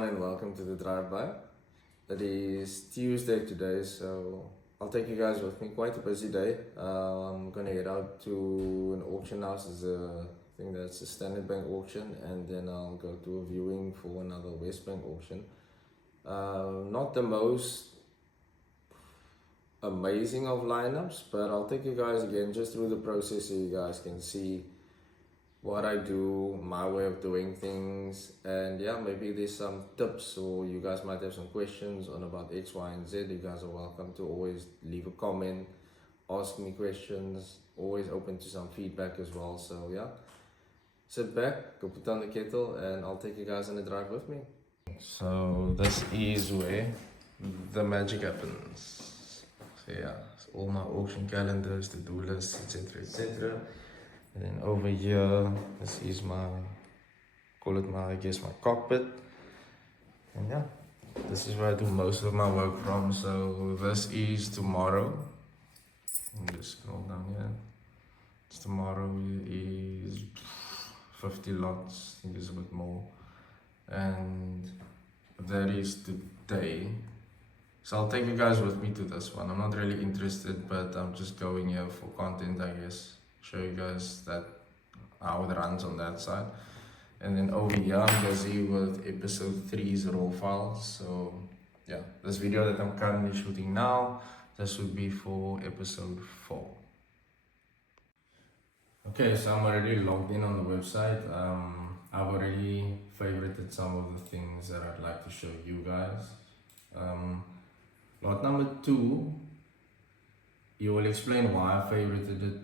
everyone and welcome to the drive-by. It is Tuesday today, so I'll take you guys with me. Quite a busy day. I'm gonna head out to an auction house. I think that's a Standard Bank auction, and then I'll go to a viewing for another West Bank auction. Not the most amazing of lineups, but I'll take you guys again just through the process so you guys can see what I do, my way of doing things, and yeah, maybe there's some tips or you guys might have some questions on about X, Y, and Z. You guys are welcome to always leave a comment, ask me questions, always open to some feedback as well. So yeah, sit back, go put on the kettle, and I'll take you guys on a drive with me. So this is where the magic happens. So yeah, it's all my auction calendars, to-do lists, etc, etc. And then over here, this is I guess my cockpit. And yeah, this is where I do most of my work from. So this is tomorrow. Let me just scroll down here. It's tomorrow is 50 lots, I think it's a bit more. And that is today. So I'll take you guys with me to this one. I'm not really interested, but I'm just going here for content, I guess. Show you guys that how it runs on that side. And then over here I'm busy with episode 3's raw files. So yeah, this video that I'm currently shooting now, this would be for episode 4. Okay, so I'm already logged in on the website. I've already favorited some of the things that I'd like to show you guys. Lot number 2, you will explain why I favorited it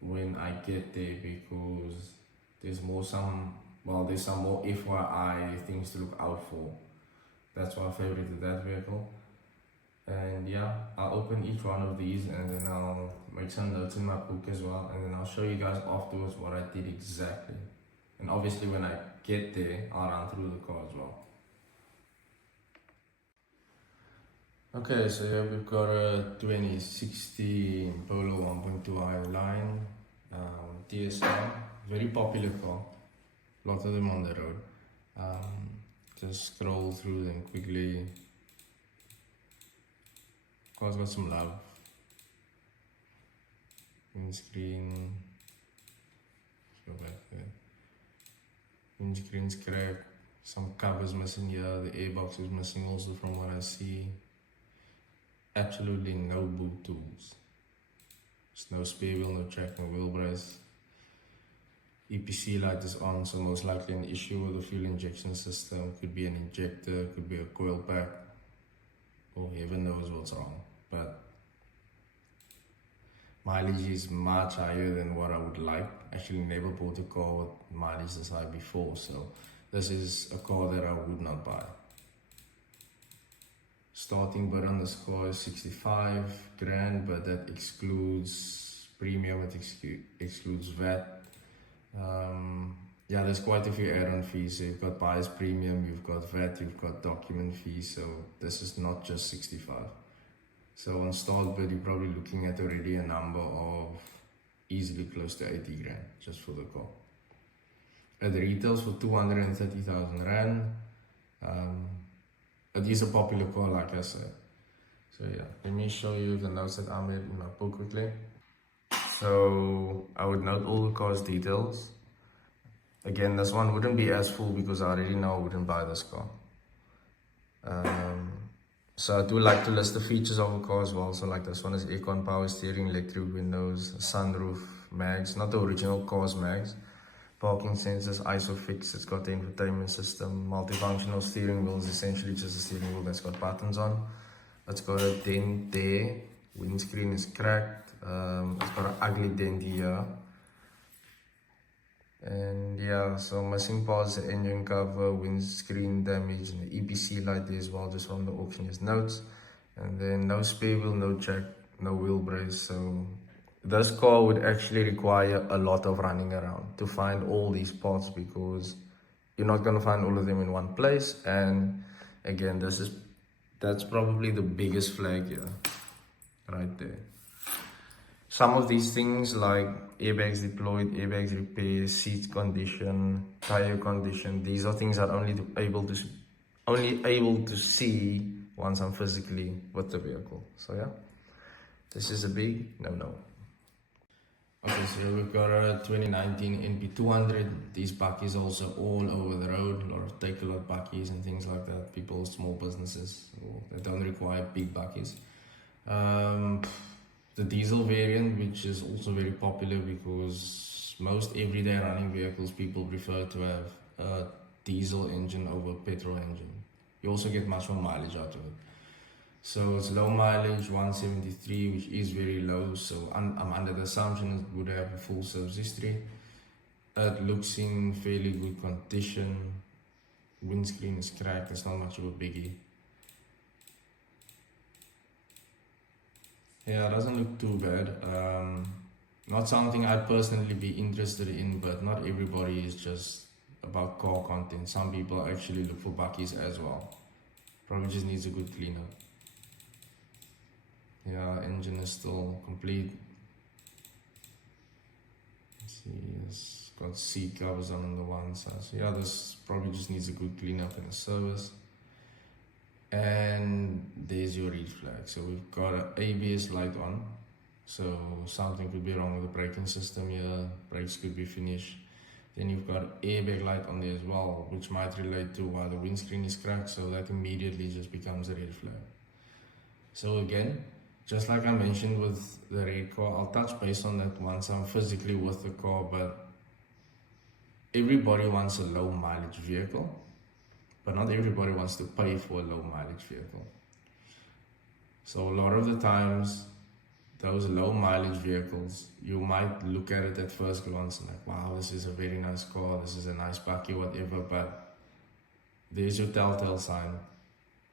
when I get there, because there's some more FYI things to look out for. That's why I favorited that vehicle. And yeah, I'll open each one of these and then I'll make some notes in my book as well, and then I'll show you guys afterwards what I did exactly. And obviously when I get there, I'll run through the car as well. Okay, so here we've got a 2016 Polo 1.2i line, TSR, very popular car, a lot of them on the road. Just scroll through them quickly. Car's got some love. Windscreen, let's go back there. Windscreen's cracked, some covers missing here, the airbox is missing also from what I see. Absolutely no boot tools. There's no spare wheel, no track, no wheel brace. EPC light is on, so most likely an issue with the fuel injection system. Could be an injector, could be a coil pack, or heaven knows what's wrong. But mileage is much higher than what I would like. Actually never bought a car with mileage this high before, so this is a car that I would not buy. Starting bid on this car is 65 grand, but that excludes premium, it excludes VAT. Yeah, there's quite a few add-on fees. So you've got buyer's premium, you've got VAT, you've got document fees, so this is not just 65. So on start bid, you're probably looking at already a number of easily close to 80 grand just for the car. It retails for 230,000 rand. It is a popular car, like I said. So yeah, let me show you the notes that I made in my book quickly. So I would note all the car's details. Again, this one wouldn't be as full because I already know I wouldn't buy this car. So I do like to list the features of a car as well. So like this one is aircon, power steering, electric windows, sunroof, mags, not the original car's mags. Parking sensors, ISOFIX, it's got the infotainment system, multifunctional steering wheels, essentially just a steering wheel that's got buttons on. It's got a dent there, windscreen is cracked, it's got an ugly dent here. And yeah, so missing parts, the engine cover, windscreen damage, and the EPC light there as well, just from the auctioneer's notes. And then no spare wheel, no jack, no wheel brace, so this car would actually require a lot of running around to find all these parts, because you're not going to find all of them in one place. And again, that's probably the biggest flag here, right there. Some of these things like airbags deployed, airbags repair, seat condition, tire condition, these are things I'm only able to only able to see once I'm physically with the vehicle. So yeah, this is a big no. Okay, so we've got a 2019 NP200. These bakkies also all over the road, a lot of take-a-lot bakkies and things like that. People, small businesses, that don't require big bakkies. The diesel variant, which is also very popular because most everyday running vehicles, people prefer to have a diesel engine over petrol engine. You also get much more mileage out of it. So it's low mileage, 173, which is very low. So I'm under the assumption it would have a full service history. It looks in fairly good condition. Windscreen is cracked, it's not much of a biggie. Yeah, it doesn't look too bad. Not something I'd personally be interested in, but not everybody is just about car content. Some people actually look for bakkies as well. Probably just needs a good cleanup. Yeah, engine is still complete. Let's see, it's got seat covers on the one side. So yeah, this probably just needs a good cleanup and a service. And there's your read flag. So we've got an ABS light on. So something could be wrong with the braking system here. Brakes could be finished. Then you've got airbag light on there as well, which might relate to why the windscreen is cracked. So that immediately just becomes a red flag. So again, just like I mentioned with the red car, I'll touch base on that once I'm physically with the car, but everybody wants a low mileage vehicle, but not everybody wants to pay for a low mileage vehicle. So a lot of the times, those low mileage vehicles, you might look at it at first glance and like, wow, this is a very nice car, this is a nice bakkie, whatever, but there's your telltale sign.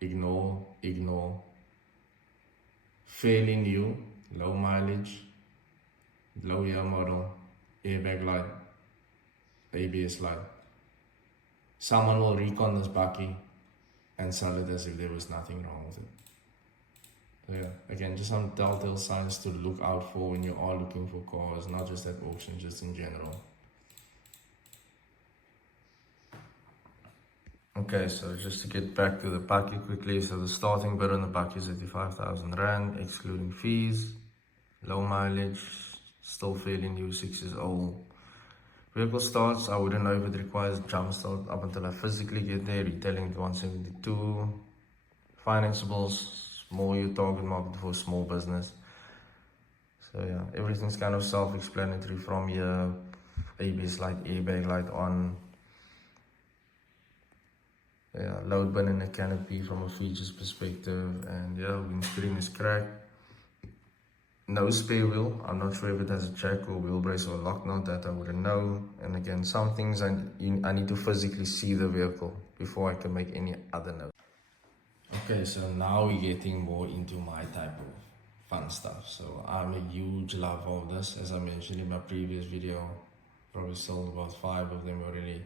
Ignore. Fairly new, low mileage, low year model, airbag light, ABS light. Someone will recon this bakkie and sell it as if there was nothing wrong with it. So yeah, again, just some telltale signs to look out for when you are looking for cars, not just at auction, just in general. Okay, so just to get back to the bakkie quickly, so the starting bid on the bakkie is 85,000 Rand, excluding fees, low mileage, still fairly new, 6 years old. Vehicle starts, I wouldn't know if it requires jump start up until I physically get there, retailing to 172. Financeables, more your target market for small business. So yeah, everything's kind of self-explanatory from here. ABS light, airbag light on. Yeah, load bin and a canopy from a features perspective, and yeah, windscreen is cracked. No spare wheel. I'm not sure if it has a jack or wheel brace or a lock nut, that I wouldn't know. And again, some things I need to physically see the vehicle before I can make any other note. Okay, so now we're getting more into my type of fun stuff. So I'm a huge lover of this. As I mentioned in my previous video, probably sold about 5 of them already.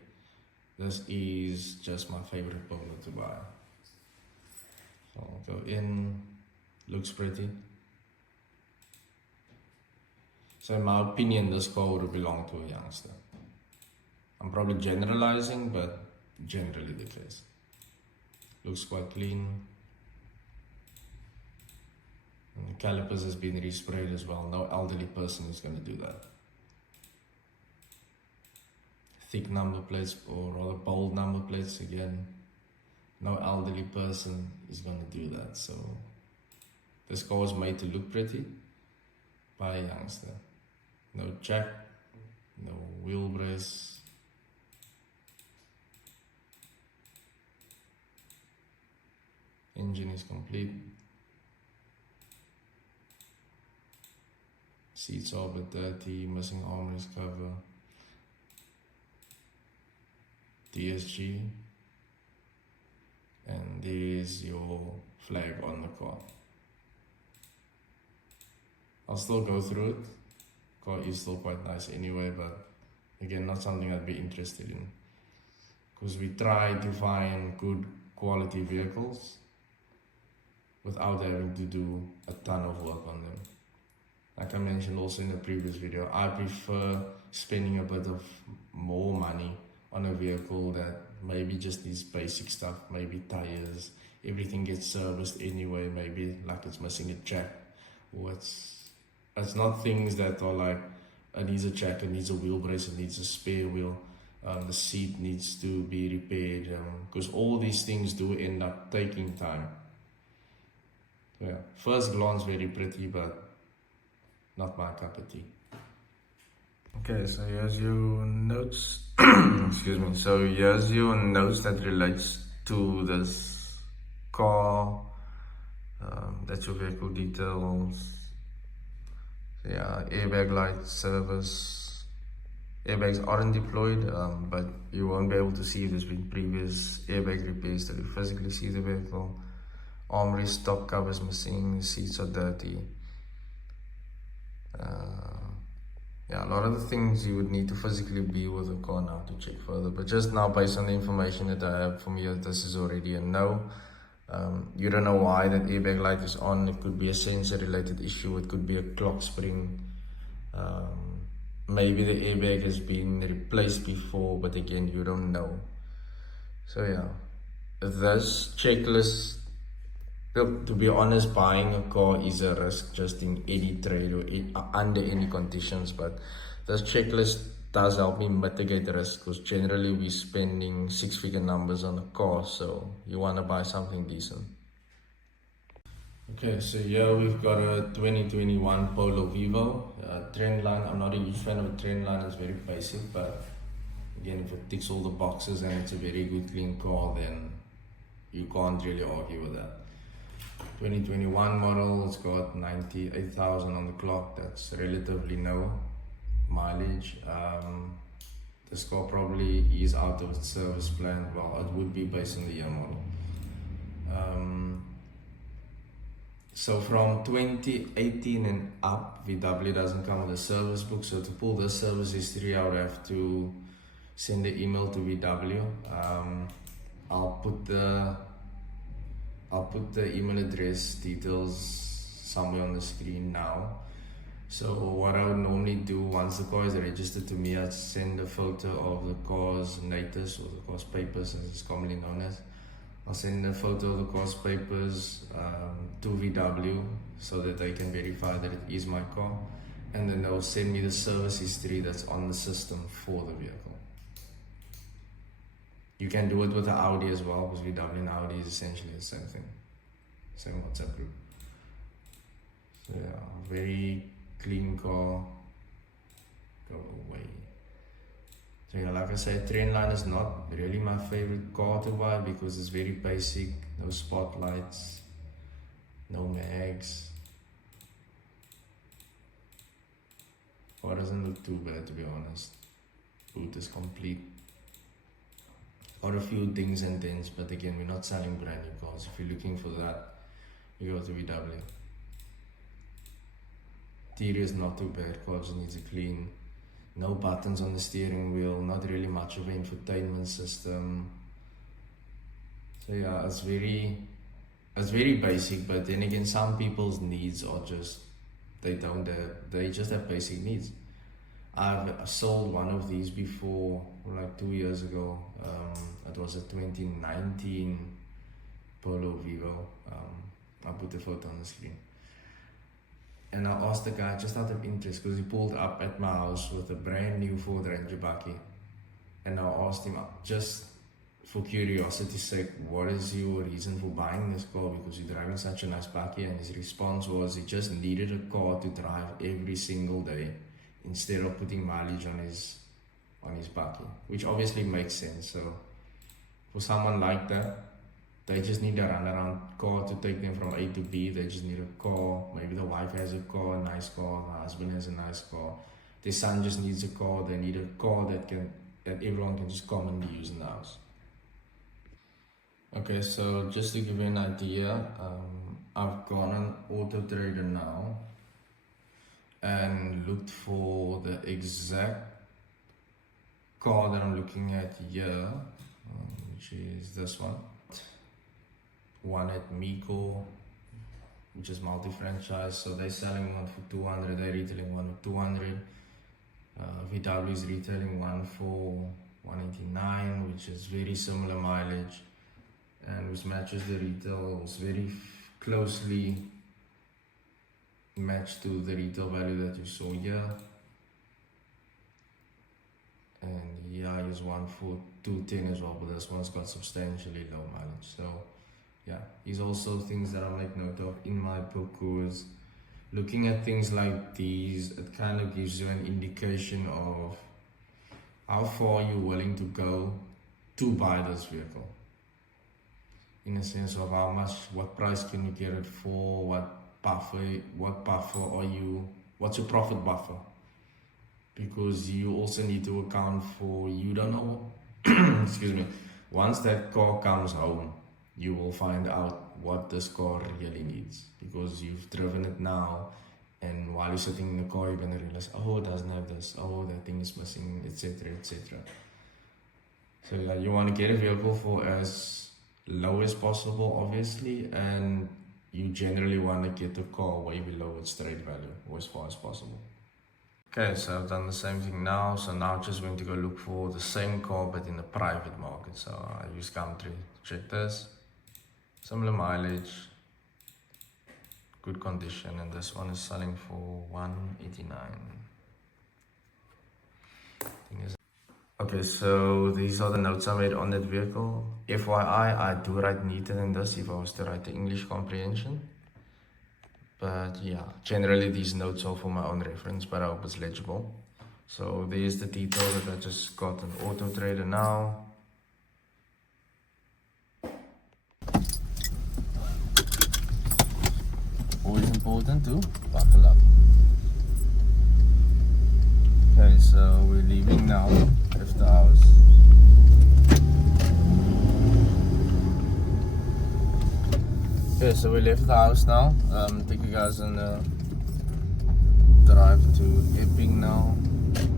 This is just my favorite bullet to buy. So I'll go in, looks pretty. So in my opinion, this car would belong to a youngster. I'm probably generalizing, but generally the case. Looks quite clean. And the calipers has been resprayed as well. No elderly person is going to do that. Thick number plates, or rather bold number plates again. No elderly person is going to do that. So this car is made to look pretty by a youngster. No jack, no wheel brace. Engine is complete. Seats are a bit dirty, missing armrest cover. DSG. And there's your flag on the car. I'll still go through it. Car is still quite nice anyway, but again, not something I'd be interested in, because we try to find good quality vehicles without having to do a ton of work on them. Like I mentioned also in the previous video, I prefer spending a bit of more money on a vehicle that maybe just these basic stuff, maybe tires, everything gets serviced anyway, maybe like it's missing a jack, or it's not things that are like, it needs a jack, it needs a wheel brace, it needs a spare wheel, the seat needs to be repaired, because all these things do end up taking time. Yeah, first glance very pretty, but not my cup of tea. Okay, so here's your notes. Excuse me. So here's your notes that relates to this car. That's your vehicle details. So yeah, airbag light service. Airbags aren't deployed, but you won't be able to see if there's been previous airbag repairs that you physically see the vehicle. Armrest top covers missing, seats are dirty. Yeah, a lot of the things you would need to physically be with the car now to check further. But just now, based on the information that I have from you, this is already a no. You don't know why that airbag light is on. It could be a sensor related issue. It could be a clock spring. Maybe the airbag has been replaced before, but again, you don't know. So yeah, this checklist, look, to be honest, buying a car is a risk just in any trade or under any conditions, but this checklist does help me mitigate the risk, because generally we're spending six-figure numbers on a car, so you want to buy something decent. Okay, so here we've got a 2021 Polo Vivo Trendline. I'm not a huge fan of a Trendline, it's very basic, but again, if it ticks all the boxes and it's a very good clean car, then you can't really argue with that. 2021 model, it's got 98,000 on the clock. That's relatively low mileage. This car probably is out of its service plan. Well, it would be based on the year model. So from 2018 and up, VW doesn't come with a service book. So to pull the service history, I would have to send the email to VW. I'll put the email address details somewhere on the screen now. So what I would normally do, once the car is registered to me, I'd send a photo of the car's natus, or the car's papers as it's commonly known as. I'll send a photo of the car's papers to VW so that they can verify that it is my car, and then they'll send me the service history that's on the system for the vehicle. You can do it with the Audi as well, because VW and Audi is essentially the same thing, same WhatsApp group. So yeah, very clean car. Go away. So yeah, like I said, Trendline is not really my favorite car to buy, because it's very basic. No spotlights, no mags. Car doesn't look too bad, to be honest. Boot is complete. Got a few dings and dents, but again, we're not selling brand new cars. If you're looking for that, you go to VW. Interior is not too bad, car just needs a clean. No buttons on the steering wheel, not really much of an infotainment system. So yeah, it's very basic, but then again, some people's needs are just, they just have basic needs. I've sold one of these before, like 2 years ago. It was a 2019 Polo Vivo. I'll put the photo on the screen. And I asked the guy, just out of interest, because he pulled up at my house with a brand new Ford Ranger bakkie. And I asked him, just for curiosity's sake, what is your reason for buying this car? Because you're driving such a nice bakkie. And his response was he just needed a car to drive every single day, instead of putting mileage on his bakkie, which obviously makes sense. So for someone like that, they just need a runaround car to take them from A to B. They just need a car. Maybe the wife has a car, a nice car. The husband has a nice car. Their son just needs a car. They need a car that everyone can just commonly use in the house. Okay, so just to give you an idea, I've gone on Auto Trader now and looked for the exact car that I'm looking at here, which is this one. One at Miko, which is multi-franchise, so they're selling one for 200, they're retailing one for 200. VW is retailing one for 189, which is very similar mileage and which matches the retail. It's very closely matched to the retail value that you saw here. And yeah, here's one for 210 as well, but this one's got substantially low mileage. So yeah, these are also things that I make note of in my book, because looking at things like these, it kind of gives you an indication of how far you're willing to go to buy this vehicle. In a sense of how much, what price can you get it for, what buffer are you, what's your profit buffer? Because you also need to account for, you don't know, excuse me, once that car comes home, you will find out what this car really needs, because you've driven it now, and while you're sitting in the car you're going to realize, oh, it doesn't have this, oh, that thing is missing, etc, etc. So yeah, you want to get a vehicle for as low as possible, obviously, and you generally want to get the car way below its trade value, or as far as possible. Okay, so I've done the same thing now. So now I'm just going to go look for the same car but in the private market. So I use Gumtree. Check this. Similar mileage, good condition, and this one is selling for 189. Okay, so these are the notes I made on that vehicle. FYI, I do write neater than this if I was to write the English comprehension. But yeah, generally these notes are for my own reference, but I hope it's legible. So there's the detail that I just got on Auto Trader now. Always important to buckle up. Okay, so we're leaving now, left the house. Okay, so we left the house now. Take you guys on a drive to Epping now.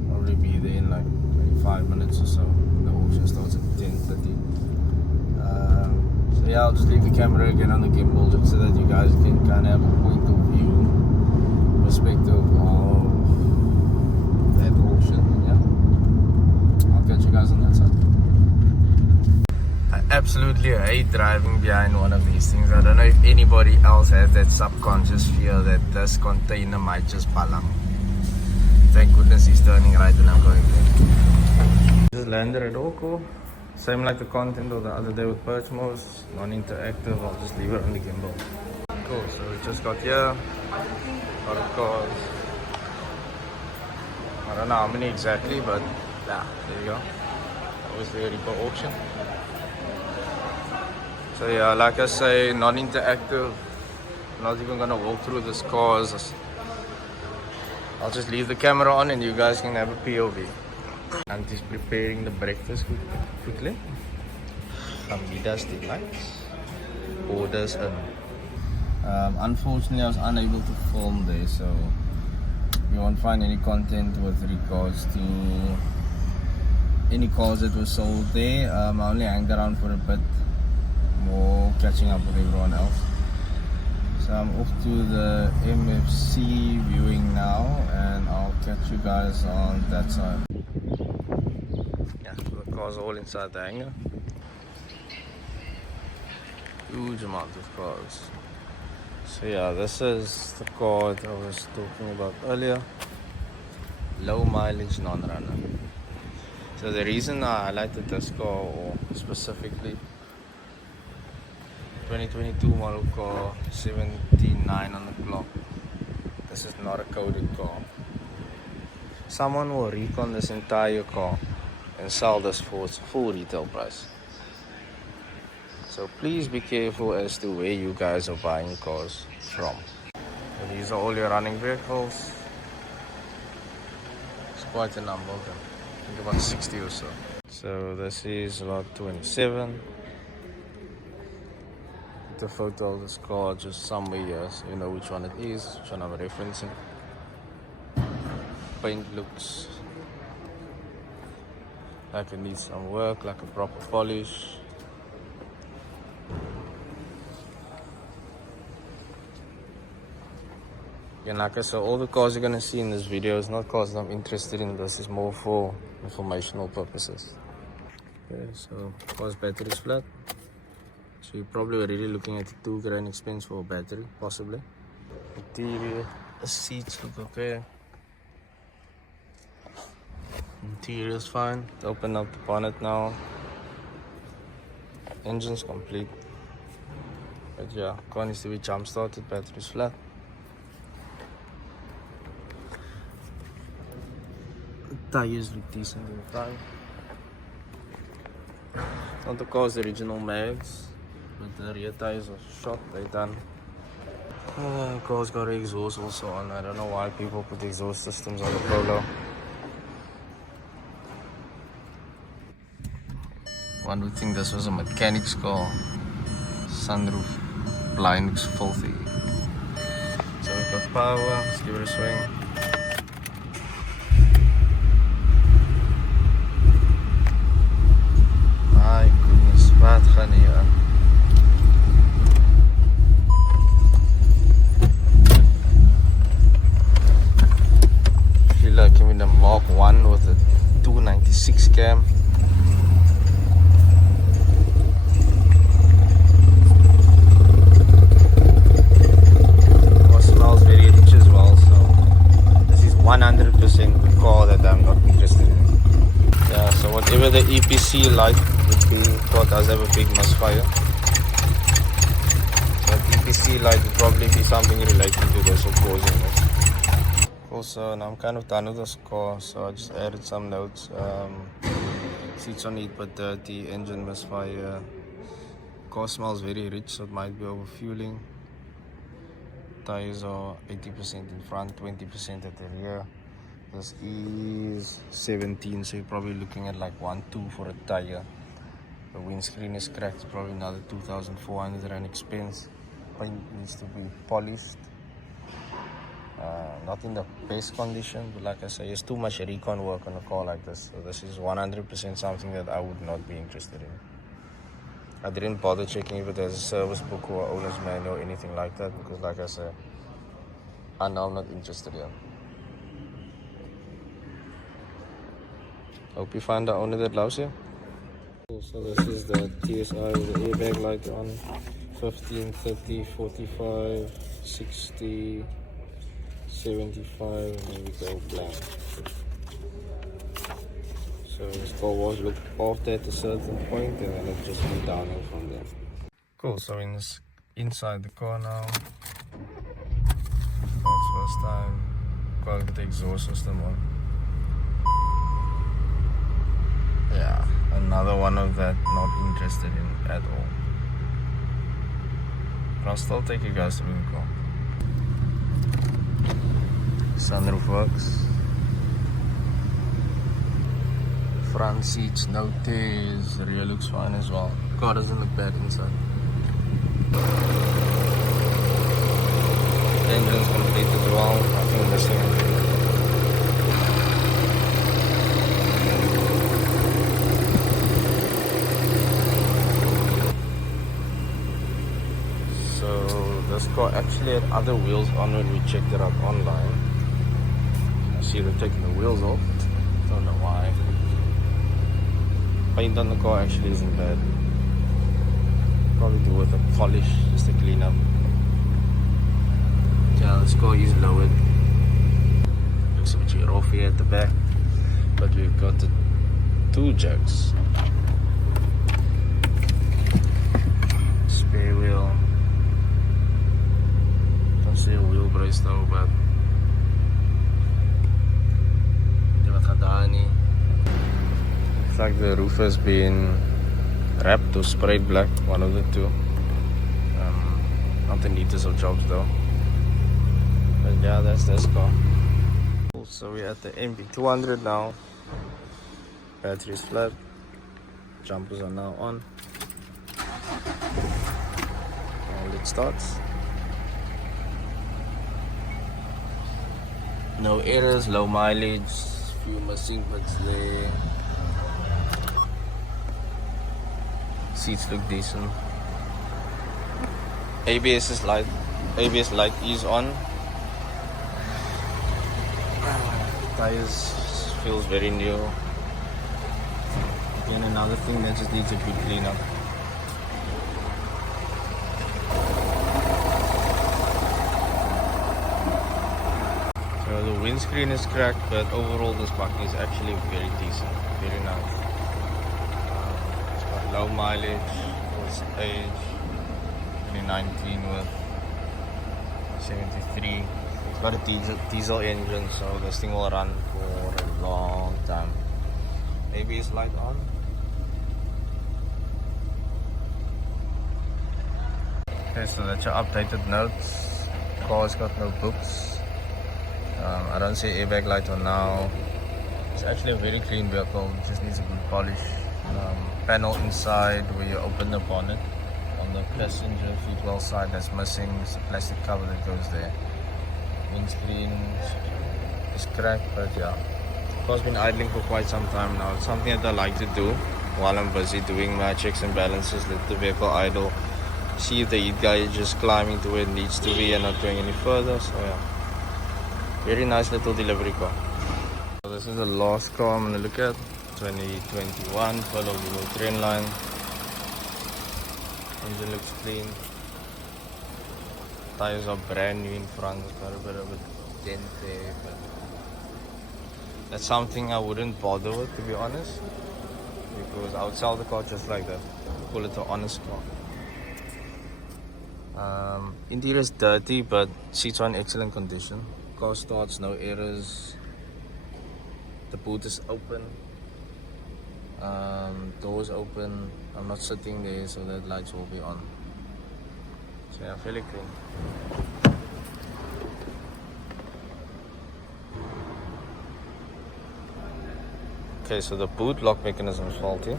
Probably be there in like 25 minutes or so. The auction starts at 10:30. So yeah, I'll just leave the camera again on the gimbal just so that you guys can kind of have a point of view, perspective of that auction. Yeah, I'll catch you guys on that side. I absolutely hate driving behind one of these things. I don't know if anybody else has that subconscious fear that this container might just palang. Thank goodness he's turning right when I'm going there. Just landed at Oko. Same like the content of the other day with Perch Mode, non-interactive. I'll just leave it on the gimbal. Cool, so we just got here. A lot of cars. I don't know how many exactly, but yeah, there you go. That was the Repo auction. So yeah, like I say, non-interactive. Not even gonna walk through these cars. I'll just leave the camera on and you guys can have a POV. I'm just preparing the breakfast quickly. Some Midas delights. Orders in. Unfortunately, I was unable to film there, so you won't find any content with regards to any cars that were sold there. I only hanged around for a bit, more catching up with everyone else. So I'm off to the MFC viewing now, and I'll catch you guys on that side. Yeah, so the cars are all inside the hangar. Huge amount of cars. So yeah, this is the car that I was talking about earlier. Low mileage non-runner. So the reason I highlighted this car, or specifically 2022 model car, 79 on the clock. This is not a coded car. Someone will recon this entire car and sell this for its full retail price. So please be careful as to where you guys are buying cars from. So these are all your running vehicles. It's quite a number of them. I think about 60 or so. So this is lot 27. The photo of this car just somewhere here, so you know which one it is, which one I'm referencing. Paint looks like it needs some work, like a proper polish. And like I said, all the cars you're gonna see in this video is not cars that I'm interested in. This is more for informational purposes. Okay, so car's battery is flat. So you're probably already looking at a $2,000 expense for a battery, possibly. Interior, the seats look okay. Interior is fine. Open up the bonnet now. Engine's complete. But yeah, car needs to be jump started, battery's flat. Tires look decent in the time. Not the car's original mags, but the rear tires are shot, they're done. Car's got an exhaust also on. I don't know why people put exhaust systems on the Polo. One would think this was a mechanic's car. Sunroof, blind looks filthy. So we've got power, let's give it a swing. My goodness, wat gaan hier aan? I feel like I'm in a Mark 1 with a 296 cam. It smells very rich as well, so this is 100% the car that I'm not interested in. Yeah, so whatever the EPC light would be, car does have a big misfire. That EPC light would probably be something relating to this or causing this. Also, now I'm kind of done with this car, so I just added some notes. Seats on it but dirty, engine misfire. Car smells very rich, so it might be overfueling. Tires are 80% in front, 20% at the rear. This is 17, so you're probably looking at like 1.2 for a tire. The windscreen is cracked, probably another 2,400 rand expense. Paint needs to be polished. Not in the best condition, but like I say, there's too much recon work on a car like this. So this is 100% something that I would not be interested in. I didn't bother checking if it has a service book or owner's manual or anything like that, because like I said, I know I'm not interested in. Hope you find the owner that loves you. So this is the TSI with the airbag light on. 15, 30, 45, 60, 75, and then we go blank. So this car was looked after at a certain point, and then it just went downhill from there. Cool, so inside the car now. First time, got the exhaust system on. Yeah, another one of that not interested in at all. But I'll still take you guys through the car. Sunroof works. Front seats, no tears. The rear looks fine as well. Car doesn't look bad inside. The engine's complete as well. Nothing missing. This car actually had other wheels on when we checked it out online. I see they're taking the wheels off. Don't know why. Paint on the car actually isn't bad. Probably do with a polish just to clean up. Yeah, this car is lowered. Looks a bit rough here at the back. But we've got the two jacks. Spare wheel. See a wheel brace though, but looks like the roof has been wrapped or sprayed black, one of the two. Not the neatest of jobs though. But yeah, that's this car. So we're at the MB200 now. Battery's flat. Jumpers are now on. And it starts. No errors, low mileage, few missing bits there. Seats look decent. ABS light is on. Tires feels very new. Again, another thing that just needs a good cleanup. So the windscreen is cracked, but overall this buggy is actually very decent, very nice. It's got low mileage for its age, 2019 with 73. It's got a diesel engine, so this thing will run for a long time. Maybe it's light on. Okay, so that's your updated notes. Car's got no books. I don't see airbag light on now. It's actually a very clean vehicle, it just needs a good polish. Panel inside where you open the bonnet. On the passenger seatwell side that's missing, it's a plastic cover that goes there. Windscreen is cracked, but yeah. The car's been idling for quite some time now. It's something that I like to do while I'm busy doing my checks and balances. Let the vehicle idle, see if the heat gauge is climbing to where it needs to be and not going any further. So yeah, very nice little delivery car. So this is the last car I'm gonna look at. 2021, follow the trend line. Engine looks clean. Tires are brand new in front. It's got a bit of a dent there, but that's something I wouldn't bother with, to be honest, because I would sell the car just like that. Call it an honest car. Interior is dirty, but seats are in excellent condition. Car starts, no errors. The boot is open. Doors open. I'm not sitting there, so that lights will be on. So yeah, fairly clean. Okay, so the boot lock mechanism is faulty.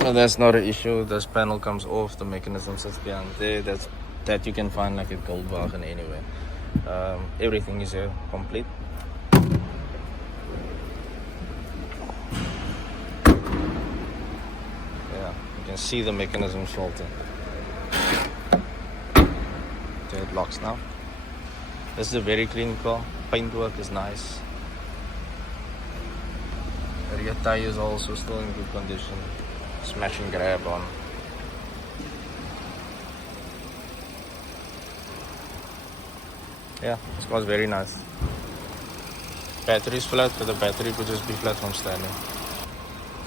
No, that's not an issue. This panel comes off, the mechanism sits behind there. That you can find like a Goldwagen anyway. Everything is here, complete. Yeah, you can see the mechanism faulty. Okay, it locks now. This is a very clean car. Paintwork is nice. The rear tires are also still in good condition. Smash and grab on. Yeah, this car's very nice. Battery is flat, but the battery could just be flat from standing.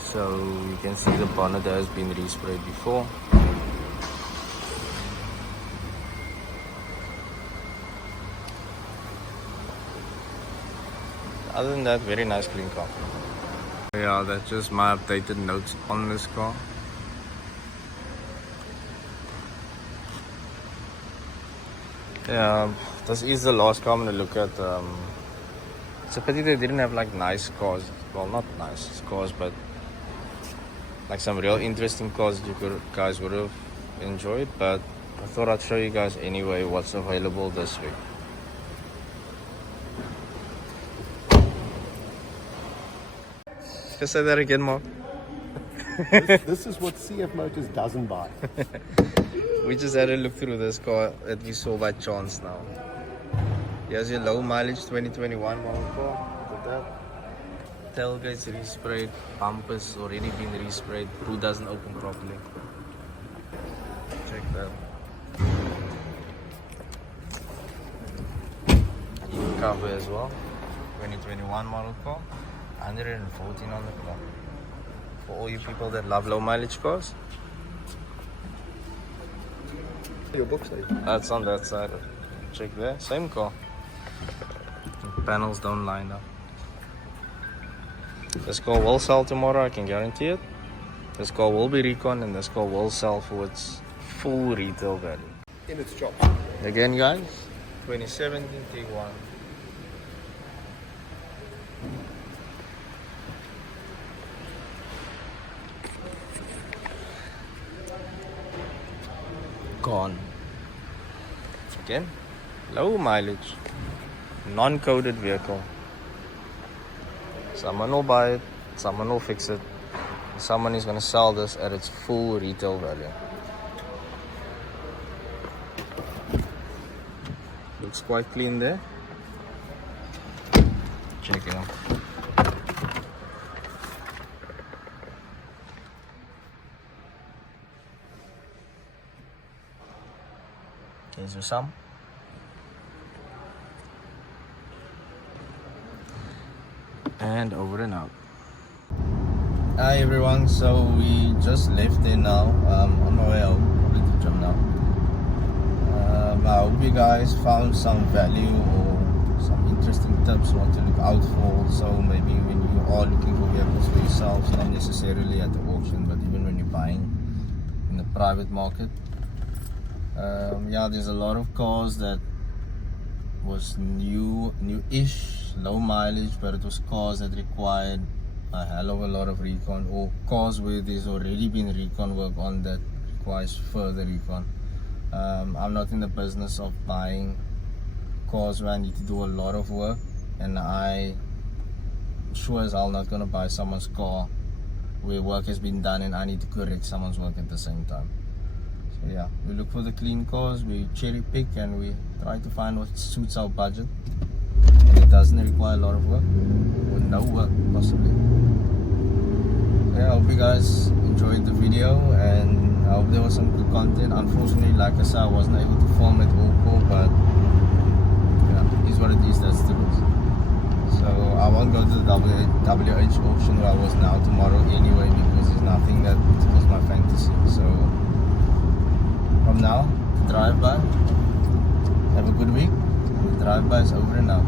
So you can see the bonnet has been resprayed before. Other than that, very nice clean car. Yeah, that's just my updated notes on this car. Yeah, this is the last car I'm gonna look at. It's a pity they didn't have like nice cars. Well, not nice cars, but like some real interesting cars that you guys would have enjoyed. But I thought I'd show you guys anyway what's available this week. Just say that again, Mark. This is what CF Motors doesn't buy. We just had a look through this car that we saw by chance now. Here's your low mileage 2021 model car. Look at that. Tailgates resprayed, bumpers already been resprayed, boot doesn't open properly. Check that. Even cover as well. 2021 model car. 114 on the clock. For all you people that love low mileage cars. Your book says. That's on that side. Check there. Same car. Panels don't line up. This car will sell tomorrow, I can guarantee it. This car will be recon and this car will sell for its full retail value. In its job. Again guys, 2017 Tiguan. Gone. Again, low mileage, non-coded vehicle. Someone will buy it, someone will fix it, someone is going to sell this at its full retail value. Looks quite clean there. Check it out. Gives you some. And over and out. Hi everyone, so we just left there now. On my way home, probably to the gym now. I hope you guys found some value or some interesting tips what to look out for. So maybe when you are looking for vehicles for yourselves, not necessarily at the auction, but even when you're buying in the private market. Yeah, there's a lot of cars that was new-ish, low mileage, but it was cars that required a hell of a lot of recon, or cars where there's already been recon work on that requires further recon. I'm not in the business of buying cars where I need to do a lot of work, and I sure as hell not gonna buy someone's car where work has been done and I need to correct someone's work at the same time. So yeah, we look for the clean cars, we cherry pick, and we try to find what suits our budget and it doesn't require a lot of work or no work possibly. Yeah, I hope you guys enjoyed the video and I hope there was some good content. Unfortunately, like I said, I wasn't able to film it all, but yeah, it is what it is, that's the rules. So I won't go to the WH auction where I was now tomorrow anyway, because there's nothing that tickles my fantasy. So from now, drive by, have a good week. The drive by is over and out.